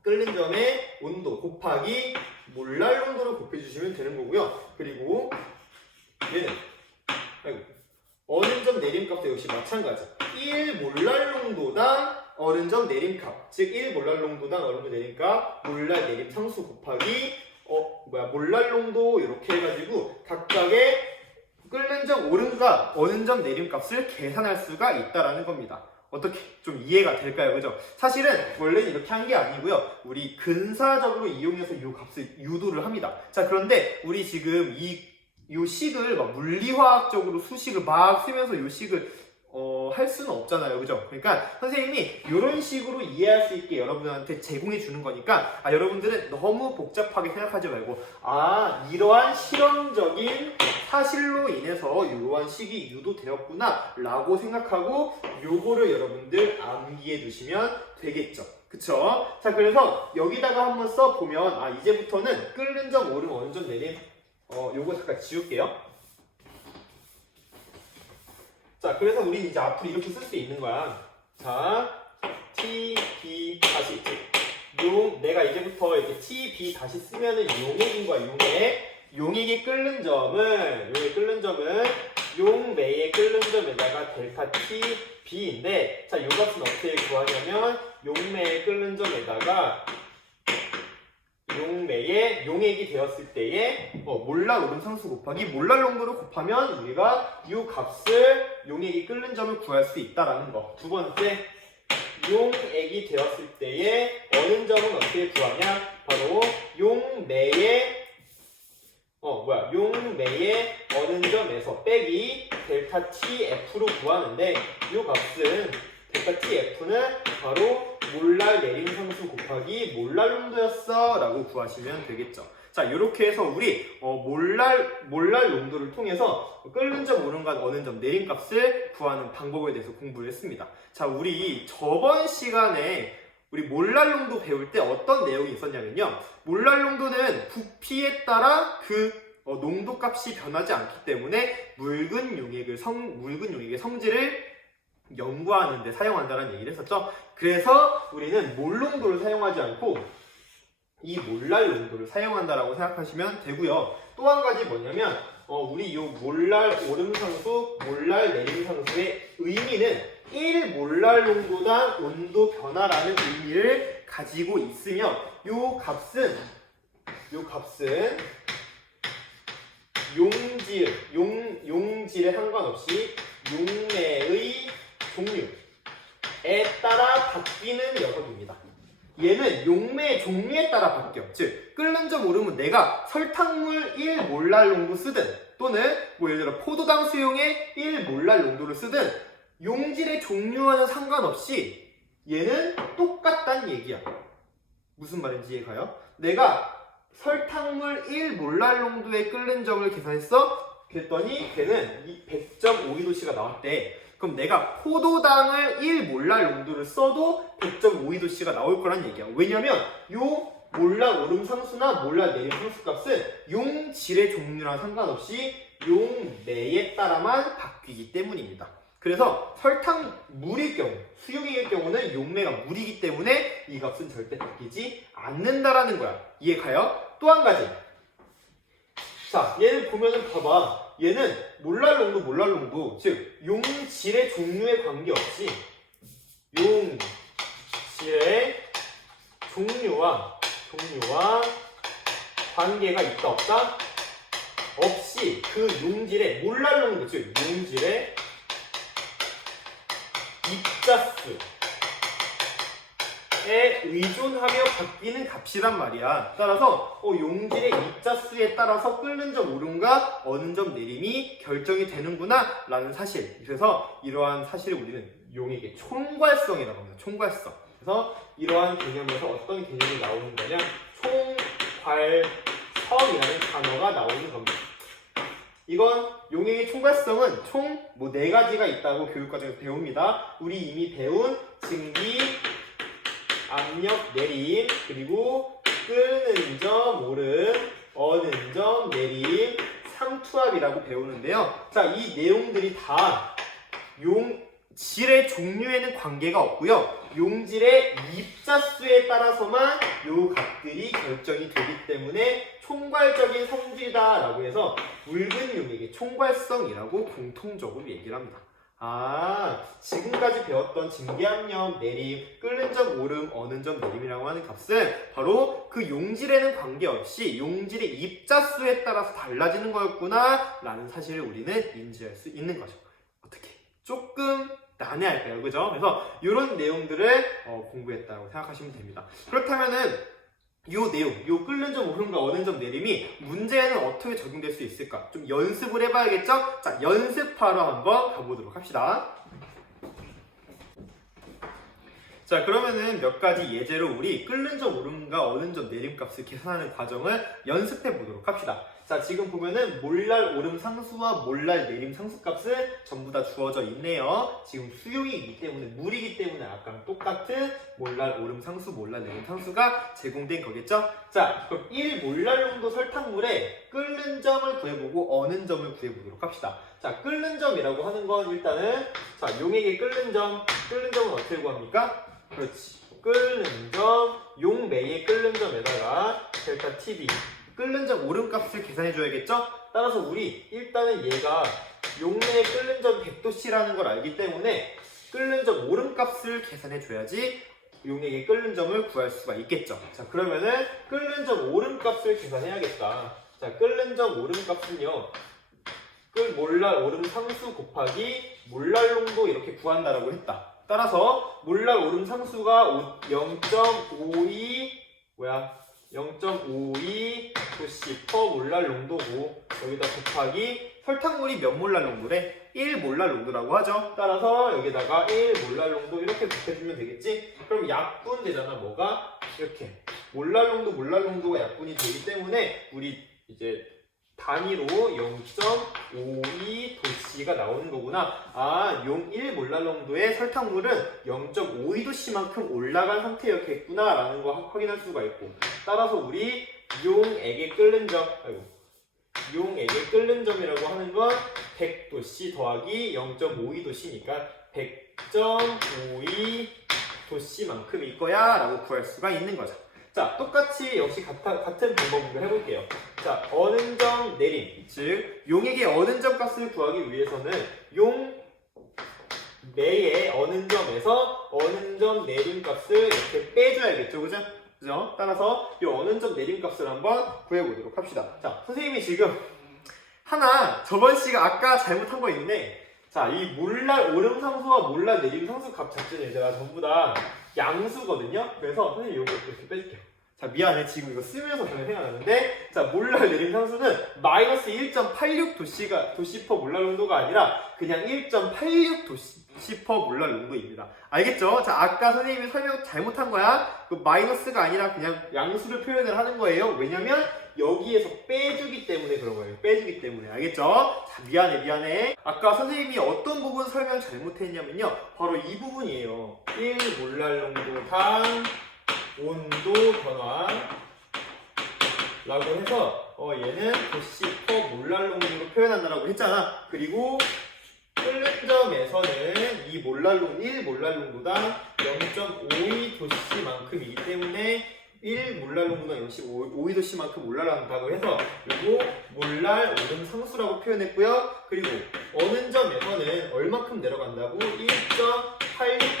끓는 점의 온도 곱하기 몰랄 농도를 곱해주시면 되는 거고요. 그리고 얘는 어는 점 내림 값도 역시 마찬가지. 1몰랄 농도당 어는 점 내림 값, 즉 1몰랄 농도당 어는 점 내림 값, 몰랄 내림 상수 곱하기 몰랄 농도, 이렇게 해가지고 각각의 끓는 점 오름과 어는 점 내림 값을 계산할 수가 있다라는 겁니다. 어떻게 좀 이해가 될까요? 그죠? 사실은 원래는 이렇게 한 게 아니고요. 우리 근사적으로 이용해서 이 값을 유도를 합니다. 자, 그런데 우리 지금 이 식을 막 물리화학적으로 수식을 막 쓰면서 이 식을 할 수는 없잖아요. 그죠? 그러니까 선생님이 이런 식으로 이해할 수 있게 여러분한테 제공해 주는 거니까, 여러분들은 너무 복잡하게 생각하지 말고, 이러한 실험적인 사실로 인해서 이러한 식이 유도되었구나 라고 생각하고 요거를 여러분들 암기해 두시면 되겠죠. 그쵸? 자, 그래서 여기다가 한번 써보면, 이제부터는 끓는 점 오름 어는 점 내림, 요거 잠깐 지울게요. 자, 그래서 우린 이제 앞으로 이렇게 쓸 수 있는 거야. 자, T, B 다시 용, 내가 이제부터 이렇게 T, B 다시 쓰면은 용액인 거야, 용액이 끓는 점은 용매의 끓는 점에다가 델타 T, B인데, 자, 요 값은 어떻게 구하냐면, 용매의 끓는 점에다가 용매의 용액이 되었을 때에 몰랄 오름 상수 곱하기 몰랄 농도를 곱하면 우리가 이 값을 용액이 끓는 점을 구할 수 있다라는 거. 두 번째, 용액이 되었을 때에 어는 점은 어떻게 구하냐? 바로 용매의 어는 점에서 빼기 델타 TF로 구하는데 이 값은 델타 TF는 바로 몰랄 내림 상수 곱하기 몰랄 농도였어 라고 구하시면 되겠죠. 자, 이렇게 해서 우리 몰랄 농도를 통해서 끓는 점, 오름과 어는 점, 내림 값을 구하는 방법에 대해서 공부를 했습니다. 자, 우리 저번 시간에 우리 몰랄 농도 배울 때 어떤 내용이 있었냐면요. 몰랄 농도는 부피에 따라 그 농도 값이 변하지 않기 때문에 묽은 용액의 성질을 연구하는 데 사용한다는 얘기를 했었죠. 그래서 우리는 몰 농도를 사용하지 않고 이 몰랄 농도를 사용한다라고 생각하시면 되고요. 또 한 가지 뭐냐면 우리 이 몰랄 오름상수, 몰랄 내림상수의 의미는 1몰랄 농도당 온도 변화라는 의미를 가지고 있으며 요 값은 용질에 상관없이 용매의 종류에 따라 바뀌는 녀석입니다. 얘는 용매의 종류에 따라 바뀌어. 즉, 끓는 점 오름은 내가 설탕물 1몰랄 농도 쓰든 또는 예를 들어 포도당 수용의 1몰랄 농도를 쓰든 용질의 종류와는 상관없이 얘는 똑같다는 얘기야. 무슨 말인지 이해가요? 내가 설탕물 1몰랄 농도의 끓는 점을 계산했어? 그랬더니 걔는 100.52도씨가 나왔대. 그럼 내가 포도당을 1몰랄 농도를 써도 100.52도씨가 나올 거란 얘기야. 왜냐면 요 몰랄 오름 상수나 몰랄 내림 상수 값은 용질의 종류랑 상관없이 용매에 따라만 바뀌기 때문입니다. 그래서 설탕물일 경우, 수용액일 경우는 용매가 물이기 때문에 이 값은 절대 바뀌지 않는다라는 거야. 이해가요? 또 한 가지. 자, 얘를 보면은 봐봐. 얘는 몰랄 농도, 즉 용질의 종류에 관계없이 용질의 종류와 관계가 있다 없다? 없이 그 용질의 몰랄 농도, 즉 용질의 입자수에 의존하며 바뀌는 값이란 말이야. 따라서 용질의 입자수에 따라서 끓는 점 오름과 어는 점 내림이 결정이 되는구나 라는 사실. 그래서 이러한 사실을 우리는 용액의 총괄성이라고 합니다. 총괄성. 그래서 이러한 개념에서 어떤 개념이 나오는 거냐? 총괄성이라는 단어가 나오는 겁니다. 이건 용액의 총괄성은 총 4가지가 있다고 교육과정에서 배웁니다. 우리 이미 배운 증기, 압력, 내림, 그리고 끓는 점, 오름, 어는 점, 내림, 삼투압이라고 배우는데요. 자, 이 내용들이 다 용질의 종류에는 관계가 없고요. 용질의 입자수에 따라서만 요 값들이 결정이 되기 때문에 총괄적인 성질이다라고 해서 묽은 용액의 총괄성이라고 공통적으로 얘기를 합니다. 지금까지 배웠던 증기압력, 내림, 끓는 점, 오름, 어는 점, 내림이라고 하는 값은 바로 그 용질에는 관계없이 용질의 입자수에 따라서 달라지는 거였구나 라는 사실을 우리는 인지할 수 있는 거죠. 어떻게? 조금 난해할까요? 그죠? 그래서 이런 내용들을 공부했다고 생각하시면 됩니다. 그렇다면은 요 내용, 요 끓는 점 오름과 어는 점 내림이 문제에는 어떻게 적용될 수 있을까? 좀 연습을 해봐야겠죠? 자, 연습하러 한번 가보도록 합시다. 자, 그러면은 몇 가지 예제로 우리 끓는 점 오름과 어는 점 내림 값을 계산하는 과정을 연습해 보도록 합시다. 자, 지금 보면은 몰랄 오름 상수와 몰랄 내림 상수 값은 전부 다 주어져 있네요. 지금 수용이기 때문에, 물이기 때문에 아까랑 똑같은 몰랄 오름 상수, 몰랄 내림 상수가 제공된 거겠죠? 자, 그럼 1몰랄 농도 설탕물에 끓는 점을 구해보고 어는 점을 구해보도록 합시다. 자, 끓는 점이라고 하는 건 일단은 자, 용액의 끓는 점은 어떻게 구합니까? 그렇지. 끓는 점, 용매의 끓는 점에다가 델타 TV. 끓는 점 오름값을 계산해줘야겠죠? 따라서 우리 일단은 얘가 용매의 끓는 점 100도씨라는 걸 알기 때문에 끓는 점 오름값을 계산해줘야지 용액의 끓는 점을 구할 수가 있겠죠. 자, 그러면은 끓는 점 오름값을 계산해야겠다. 자, 끓는 점 오름값은요. 몰랄 오름 상수 곱하기 몰랄 농도 이렇게 구한다라고 했다. 따라서 몰랄 오름 상수가 0.52 도씨 퍼 몰랄 농도고 여기다 곱하기 설탕물이 몇 몰랄 농도래? 1 몰랄 농도라고 하죠. 따라서 여기다가 1 몰랄 농도 이렇게 곱해주면 되겠지? 그럼 약분 되잖아. 뭐가? 이렇게 몰랄 농도가 약분이 되기 때문에 우리 이제 단위로 0.52 도씨가 나오는 거구나. 아, 용 1 몰랄 농도의 설탕물은 0.52 도씨만큼 올라간 상태였겠구나 라는 거 확인할 수가 있고, 따라서 우리 용액의 끓는 점이라고 하는 건 100도씨 더하기 0.52 도씨니까 100.52 도씨만큼일 거야 라고 구할 수가 있는 거죠. 자, 똑같이 역시 같은 방법으로 해볼게요. 자, 어는점 내림, 즉 용액의 어는점 값을 구하기 위해서는 용매의 어는점에서 어는점 내림 값을 이렇게 빼줘야겠죠, 그죠? 따라서 이 어는점 내림 값을 한번 구해보도록 합시다. 자, 선생님이 지금 하나 저번 시간 아까 잘못한 거 있는데, 자, 이 몰랄 오름 상수와 몰랄 내림 상수 값 자체는 얘들아 전부 다 양수거든요. 그래서 선생님 이거 이렇게 빼줄게요. 자, 미안해. 지금 이거 쓰면서 전혀 생각나는데, 자, 몰랄 내림 상수는 마이너스 1.86 도씨 퍼 몰랄 농도가 아니라 그냥 1.86 도씨 퍼 몰랄 농도입니다. 알겠죠? 자, 아까 선생님이 설명 잘못한 거야. 그 마이너스가 아니라 그냥 양수를 표현을 하는 거예요. 왜냐면 여기에서 빼주기 때문에 그런 거예요. 빼주기 때문에. 알겠죠? 자, 미안해. 아까 선생님이 어떤 부분 설명 잘못했냐면요. 바로 이 부분이에요. 1 몰랄 농도당 온도 변화라고 해서 얘는 도씨 퍼 몰랄 농도로 표현한다라고 했잖아. 그리고 끓는 점에서는 이 1 몰랄 농도당 0.52 도씨만큼이기 때문에 1 몰랄 농도당 0.52 도씨만큼 올라간다고 해서 이거 몰랄 오름 상수라고 표현했고요. 그리고 어는 점에서는 얼마큼 내려간다고? 1.86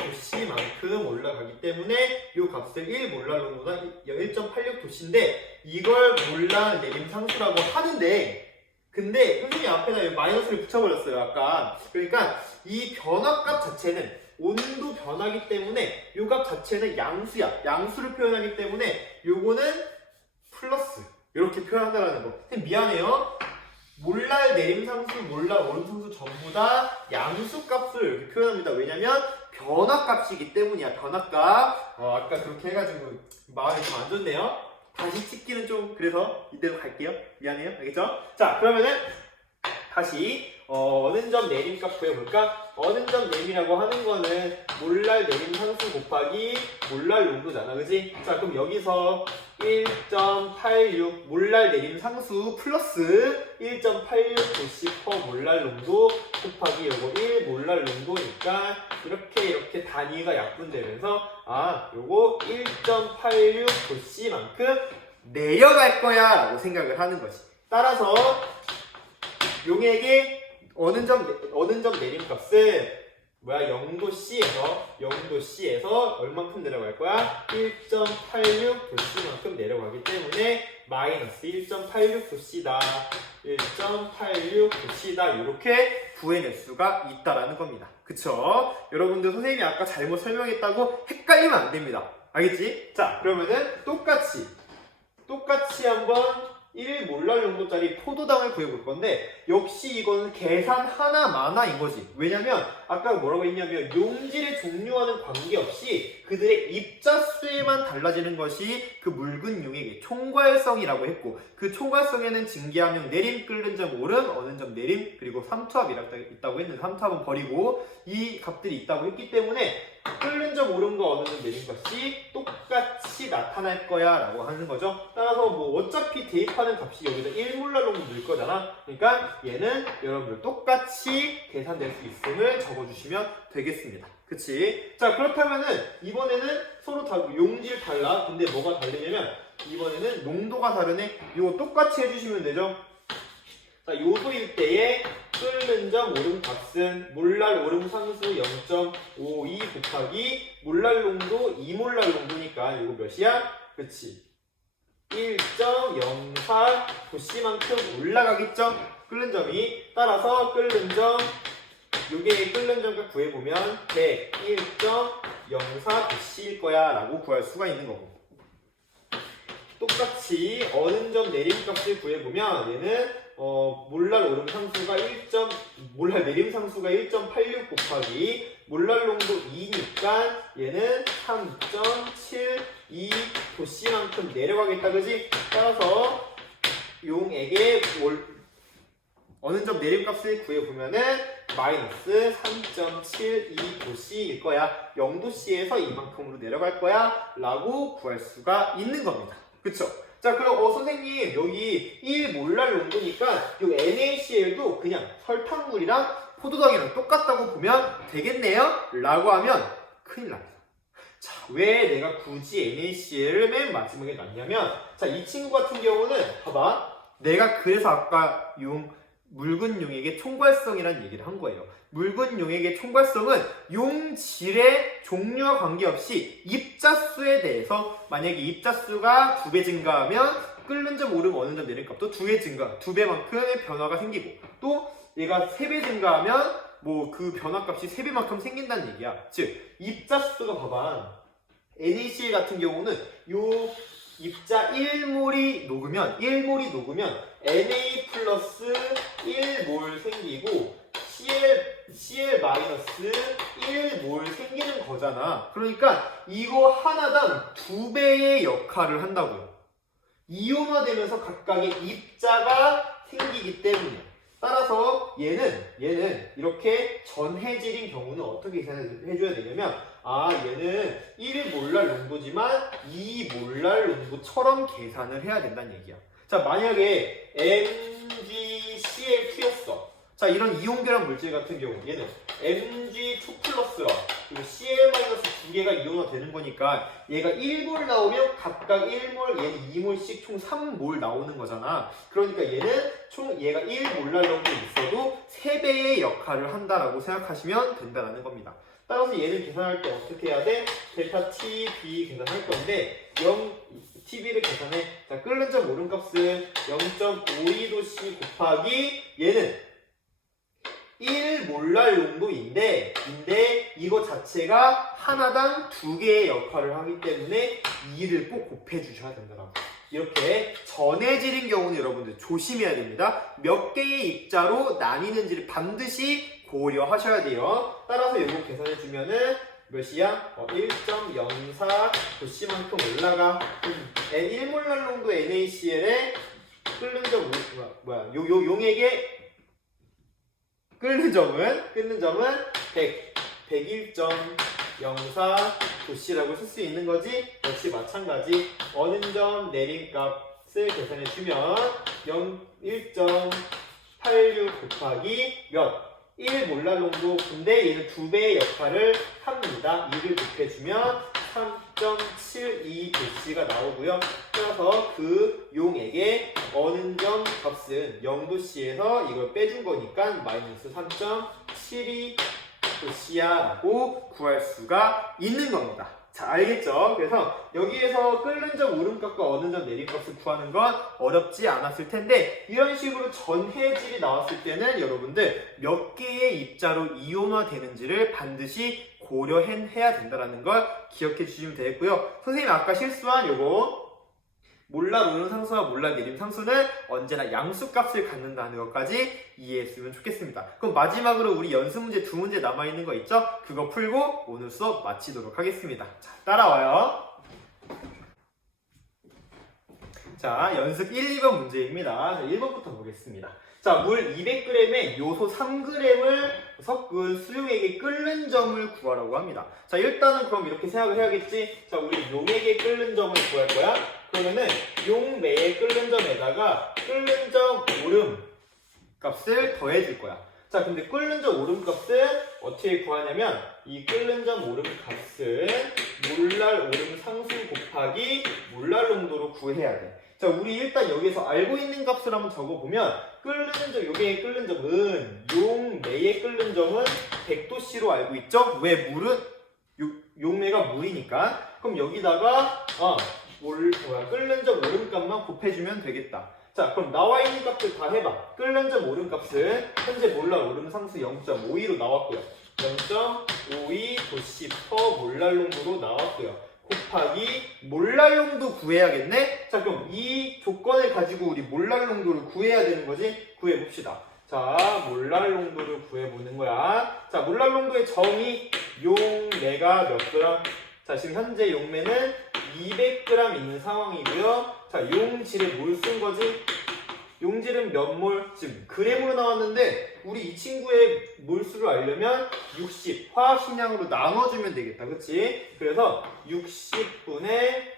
도씨만큼 올라가기 때문에 이 값을 1 몰랄 농도당 1.86 도씨인데 이걸 몰랄 내림 상수라고 하는데, 근데 선생님이 앞에다 마이너스를 붙여버렸어요 아까. 그러니까 이 변화값 자체는 온도 변화기 때문에 이 값 자체는 양수야. 양수를 표현하기 때문에 요거는 플러스 이렇게 표현한다는 거. 근데 미안해요. 몰랄 내림 상수, 몰랄 오름 상수 전부 다 양수 값을 이렇게 표현합니다. 왜냐면 변화 값이기 때문이야. 변화값. 아까 그렇게 해가지고 마음이 좀 안 좋네요. 다시 찍기는 좀 그래서 이대로 갈게요. 미안해요. 알겠죠? 자, 그러면은 다시 어는 점 내림 값 구해볼까? 어는 점 내림이라고 하는 거는 몰랄 내림 상수 곱하기 몰랄 농도잖아, 그지? 자, 그럼 여기서 1.86 몰랄 내림 상수 플러스 1.86 도씨 퍼 몰랄 농도 곱하기 요거 1 몰랄 농도니까 이렇게 단위가 약분되면서 요거 1.86 도씨만큼 내려갈 거야 라고 생각을 하는 거지. 따라서 용액의 어는 점 내림 값은 0도씨에서 얼만큼 내려갈 거야? 1.86 도씨만큼 내려가기 때문에 마이너스 1.86 도씨다. 1.86 도씨다. 이렇게 구해낼 수가 있다라는 겁니다. 그쵸? 여러분들 선생님이 아까 잘못 설명했다고 헷갈리면 안 됩니다. 알겠지? 자, 그러면은 똑같이 한번 1 몰랄 농도짜리 포도당을 구해볼 건데, 역시 이거는 계산 하나만화인 거지. 왜냐면 아까 뭐라고 했냐면 용질의 종류와는 관계없이 그들의 입자수에만 달라지는 것이 그 묽은 용액의 총괄성이라고 했고, 그 총괄성에는 증기압력 내림, 끓는 점 오름, 어는 점 내림, 그리고 삼투압이 있다고 했는데 삼투압은 버리고 이 값들이 있다고 했기 때문에 끓는 점 오름과 어느 점 내린 것이 똑같이 나타날 거야 라고 하는 거죠. 따라서 뭐 어차피 대입하는 값이 여기다 1몰랄 정도 넣을 거잖아. 그러니까 얘는 여러분들 똑같이 계산될 수 있음을 적어주시면 되겠습니다. 그치? 자, 그렇다면은 이번에는 서로 다 용질 달라. 근데 뭐가 다르냐면 이번에는 농도가 다르네. 이거 똑같이 해주시면 되죠. 자, 요소일 때의 끓는 점 오름 값은 몰랄 오름 상수 0.52 곱하기 몰랄 농도 2몰랄 농도니까 이거 몇이야? 그치? 1.04 도씨만큼 올라가겠죠? 끓는 점이. 따라서 끓는 점, 요게 끓는 점값 구해보면 101.04 도씨일 거야 라고 구할 수가 있는 거고. 똑같이 어느 점 내림값을 구해보면 얘는 몰랄 오름 상수가 몰랄 내림 상수가 1.86 곱하기 몰랄 농도 2니까 얘는 3.72 도씨만큼 내려가겠다, 그지? 따라서 용액의 어느 점 내림값을 구해보면은 마이너스 3.72 도씨일 거야. 0도씨에서 이만큼으로 내려갈 거야 라고 구할 수가 있는 겁니다. 그쵸? 자, 그럼 선생님 여기 1몰랄 농도니까 이 NaCl도 그냥 설탕물이랑 포도당이랑 똑같다고 보면 되겠네요? 라고 하면 큰일 납니다. 자, 왜 내가 굳이 NaCl을 맨 마지막에 놨냐면, 자, 이 친구 같은 경우는 봐봐, 내가 그래서 아까 묽은 용액의 총괄성이라는 얘기를 한 거예요. 묽은 용액의 총괄성은 용질의 종류와 관계없이 입자수에 대해서, 만약에 입자수가 2배 증가하면 끓는 점 오름 어느 점 내린 값도 2배 증가, 2배만큼의 변화가 생기고, 또 얘가 3배 증가하면 뭐 그 변화값이 3배만큼 생긴다는 얘기야. 즉 입자수가 봐봐, NaCl 같은 경우는 요 입자 1몰이 녹으면 Na 플러스 1몰 생기고 Cl 마이너스 1몰 생기는 거잖아. 그러니까 이거 하나당 2배의 역할을 한다고요. 이온화되면서 각각의 입자가 생기기 때문에. 따라서 얘는 이렇게 전해질인 경우는 어떻게 계산해줘야 되냐면, 얘는 1몰랄 농도지만 2몰랄 농도처럼 계산을 해야 된다는 얘기야. 자, 만약에 MgCl2였어. 자, 이런 이온결합 물질 같은 경우 얘는 Mg2 플러스와 그리고 Cl-2개가 이온화 되는 거니까 얘가 1몰 나오면 각각 1몰, 얘는 2몰씩 총 3몰 나오는 거잖아. 그러니까 얘는 총 얘가 1몰랄 정도 있어도 3배의 역할을 한다라고 생각하시면 된다라는 겁니다. 따라서 얘를 계산할 때 어떻게 해야 돼? 델타 TB 계산할 건데 0TB를 계산해. 자, 끓는 점 오름값은 0.52도씨 곱하기 얘는 1몰랄 농도인데 이거 자체가 하나당 2개의 역할을 하기 때문에 2를 꼭 곱해 주셔야 된다라고. 이렇게 전해질인 경우는 여러분들 조심해야 됩니다. 몇 개의 입자로 나뉘는지를 반드시 고려하셔야 돼요. 따라서 이거 계산해 주면은 몇이야? 1.04 도씨만큼 올라가. 1몰랄 농도 NaCl에 끓는 점 용액의 끓는 점은 101.04 도씨라고 쓸 수 있는 거지. 역시 마찬가지 어느 점 내린 값을 계산해 주면 1.86 곱하기 몇? 1몰랄 농도. 근데 얘는 2배의 역할을 합니다. 2를 곱해주면 3.72 도씨가 나오고요. 따라서 그 용액의 어느 점 값은 0도씨에서 이걸 빼준 거니까 마이너스 3.72 도씨야 라고 구할 수가 있는 겁니다. 자, 알겠죠? 그래서 여기에서 끓는 점 오름값과 어느 점 내림값을 구하는 건 어렵지 않았을 텐데, 이런 식으로 전해질이 나왔을 때는 여러분들 몇 개의 입자로 이온화 되는지를 반드시 고려해야 된다는 걸 기억해 주시면 되겠고요. 선생님이 아까 실수한 요거 몰랄 오름 상수와 몰랄 내림 상수는 언제나 양수값을 갖는다는 것까지 이해했으면 좋겠습니다. 그럼 마지막으로 우리 연습 문제 2문제 남아있는 거 있죠? 그거 풀고 오늘 수업 마치도록 하겠습니다. 자, 따라와요. 자, 연습 1, 2번 문제입니다. 자, 1번부터 보겠습니다. 자, 물 200g에 요소 3g을 섞은 수용액에 끓는 점을 구하라고 합니다. 자, 일단은 그럼 이렇게 생각을 해야겠지? 자, 우리 용액에 끓는 점을 구할 거야? 그러면은 용매에 끓는 점에다가 끓는 점 오름 값을 더해줄 거야. 자, 근데 끓는 점 오름 값은 어떻게 구하냐면 이 끓는 점 오름 값은 몰랄 오름 상수 곱하기 몰랄 농도로 구해야 돼. 자, 우리 일단 여기서 알고 있는 값을 한번 적어보면 끓는 점, 요게 끓는 점은 용매에 끓는 점은 100도씨로 알고 있죠? 왜 물은? 용매가 물이니까. 그럼 여기다가 끓는 점 오름 값만 곱해주면 되겠다. 자, 그럼 나와 있는 값을 다 해봐. 끓는 점 오름 값은 현재 몰랄 오름 상수 0.52로 나왔고요. 0.52도씨 퍼 몰랄 농도로 나왔고요. 곱하기 몰랄 농도 구해야겠네? 자, 그럼 이 조건을 가지고 우리 몰랄 농도를 구해야 되는 거지? 구해봅시다. 자, 몰랄 농도를 구해보는 거야. 자, 몰랄 농도의 정의 용매가 몇 그램? 자, 지금 현재 용매는 200g 있는 상황이고요. 자, 용질에 뭘 쓴 거지? 용질은 몇 몰? 지금 그램으로 나왔는데 우리 이 친구의 몰수를 알려면 60 화학식량으로 나눠주면 되겠다. 그치? 그래서 60분의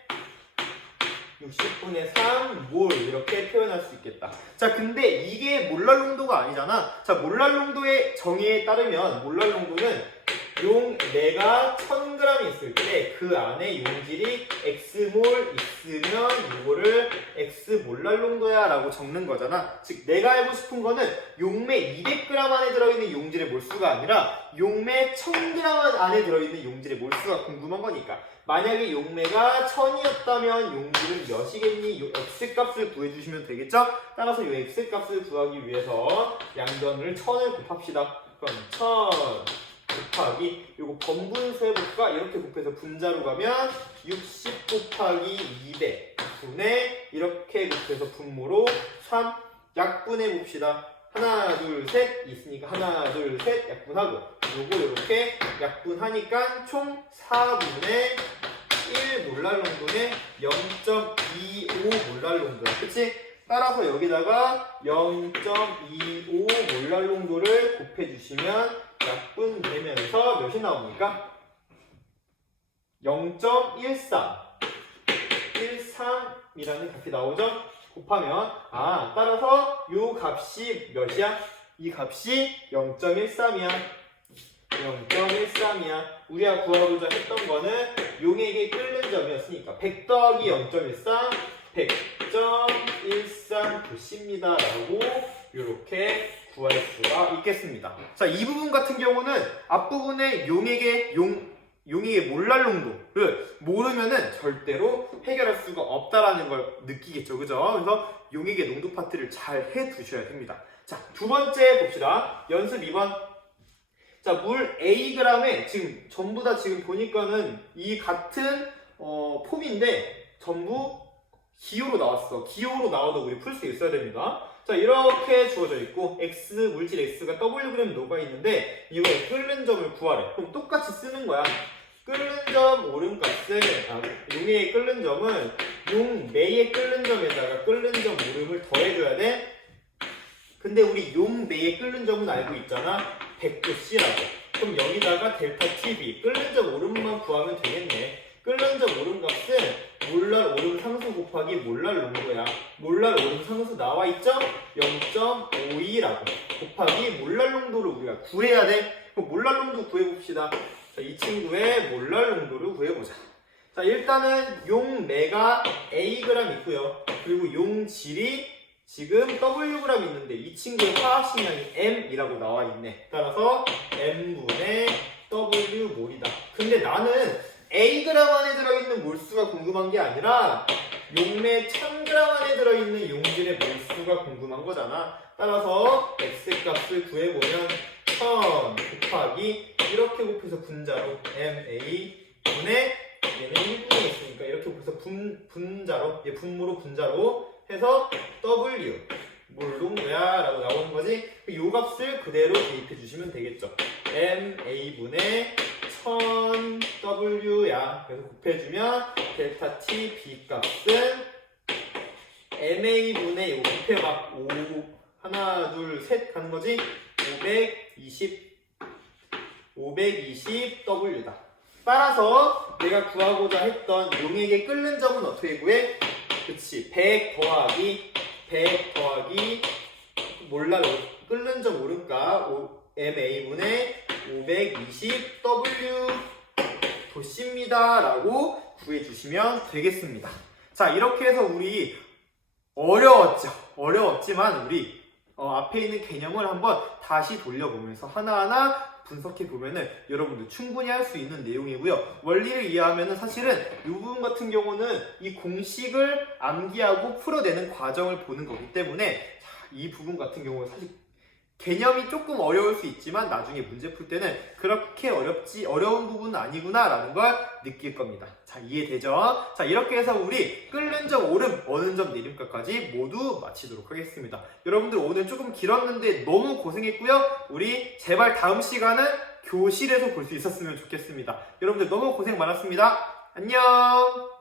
3몰 이렇게 표현할 수 있겠다. 자, 근데 이게 몰랄 농도가 아니잖아. 자, 몰랄 농도의 정의에 따르면 몰랄 농도는 용매가 1000g 있을 때 그 안에 용질이 X몰 있으면 이거를 X몰랄 농도야 라고 적는 거잖아. 즉 내가 알고 싶은 거는 용매 200g 안에 들어있는 용질의 몰수가 아니라 용매 1000g 안에 들어있는 용질의 몰수가 궁금한 거니까. 만약에 용매가 1000이었다면 용질은 몇이겠니? 요 X값을 구해주시면 되겠죠? 따라서 이 X값을 구하기 위해서 양변을 1000을 곱합시다. 그럼 1000 곱하기 요거 번분수 해볼까? 이렇게 곱해서 분자로 가면 60 곱하기 200 분의 이렇게 곱해서 분모로 3 약분해 봅시다. 하나 둘 셋 있으니까 하나 둘 셋 약분하고 요거 이렇게 약분하니까 총 4분의 1 몰랄 농도는 0.25 몰랄 농도야. 그치? 따라서 여기다가 0.25 몰랄 농도를 곱해주시면 약분되면서 몇이 나옵니까? 0.13이라는 값이 나오죠? 곱하면 따라서 이 값이 몇이야? 이 값이 0.13이야. 0.13이야. 우리가 구하고자 했던 거는 용액에 끓는 점이었으니까 100 더하기 0.13 100.13도씨입니다 라고 이렇게 구할 수가 있겠습니다. 자, 이 부분 같은 경우는 앞부분에 용액의 몰랄 농도를 모르면은 절대로 해결할 수가 없다라는 걸 느끼겠죠. 그죠? 그래서 용액의 농도 파트를 잘 해 두셔야 됩니다. 자, 두 번째 봅시다. 연습 2번. 자, 물 Ag에 지금 전부 다 지금 보니까는 이 같은 폼인데 전부 기호로 나왔어. 기호로 나와도 우리 풀 수 있어야 됩니다. 자, 이렇게 주어져 있고 물질 X가 Wg 녹아 있는데 이거에 끓는 점을 구하래. 그럼 똑같이 쓰는 거야. 끓는 점 오름값을 용매의 끓는 점은 용매의 끓는 점에다가 끓는 점 오름을 더해줘야 돼. 근데 우리 용매의 끓는 점은 알고 있잖아. 100도씨라고. 그럼 여기다가 델타 TV 끓는 점 오름만 구하면 되겠네. 끓는 점 오름 값은 몰랄 오름 상수 곱하기 몰랄 농도야. 몰랄 오름 상수 나와 있죠? 0.52라고. 곱하기 몰랄 농도를 우리가 구해야 돼. 그럼 몰랄 농도 구해봅시다. 자, 이 친구의 몰랄 농도를 구해보자. 자, 일단은 용매가 Ag 있고요. 그리고 용질이 지금 Wg 있는데 이 친구의 화학식량이 M이라고 나와 있네. 따라서 M분의 W몰이다. 근데 나는 Ag 안에 들어있는 몰수가 궁금한 게 아니라 용매 1000g 안에 들어있는 용질의 몰수가 궁금한 거잖아. 따라서 X값을 구해보면 1000 곱하기 이렇게 곱해서 분자로 MA분의 얘는 1분에 있으니까 이렇게 곱해서 분자로 분모로 분자로 해서 W 몰 농도야 라고 나오는 거지. 이 값을 그대로 대입해 주시면 되겠죠. MA분의 1000W야. 그래서 곱해주면 델타 T B 값은 MA분의 요 옆에 막 5, 하나, 둘, 셋 가는 거지? 520W다. 따라서 내가 구하고자 했던 용액의 끓는 점은 어떻게 구해? 그치, 100 더하기 몰라요. 끓는 점 오름가 MA분의 520W 도씨입니다 라고 구해주시면 되겠습니다. 자, 이렇게 해서 우리 어려웠지만 우리 앞에 있는 개념을 한번 다시 돌려보면서 하나하나 분석해 보면은 여러분들 충분히 할 수 있는 내용이고요. 원리를 이해하면은 사실은 이 부분 같은 경우는 이 공식을 암기하고 풀어내는 과정을 보는 거기 때문에 이 부분 같은 경우는 사실 개념이 조금 어려울 수 있지만 나중에 문제 풀 때는 그렇게 어려운 부분은 아니구나 라는 걸 느낄 겁니다. 자, 이해되죠? 자, 이렇게 해서 우리 끓는 점 오름, 어는 점 내림값까지 모두 마치도록 하겠습니다. 여러분들 오늘 조금 길었는데 너무 고생했고요. 우리 제발 다음 시간은 교실에서 볼 수 있었으면 좋겠습니다. 여러분들 너무 고생 많았습니다. 안녕!